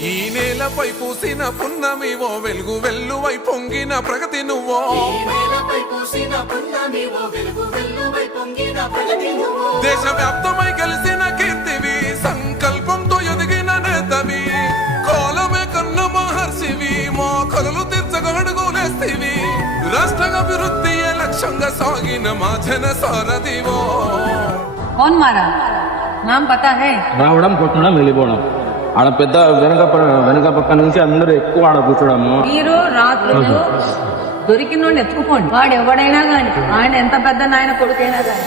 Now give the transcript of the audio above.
ఈ నేలపై పూసిన పున్నమివో వెలుగు వెల్లువై పొంగిన ప్రగతి నువ్వో దేశవ్యాప్తమై గెలిచిన కీర్తివి సంకల్పంతో ఎదిగిన నేతవి కోలమే కన్న మహర్షివి మోకలు తీర్చగడుగులేస్తివి రాష్ట్ర అభివృద్ధియే లక్ష్యంగా సాగిన మా జన సారథివో कौन मारा नाम पता है రావడం కొట్టడం వెళ్ళిపోవడం ఆడ పెద్ద వెనక పక్క నుంచి అందరూ ఎక్కువ ఆడ కూర్చోడము మీరు రాత్రులు దొరికిన ఎత్తుకుపోండి వాడు ఎవడైనా గాని ఆయన ఎంత పెద్ద నాయన కొడుకైనా గాని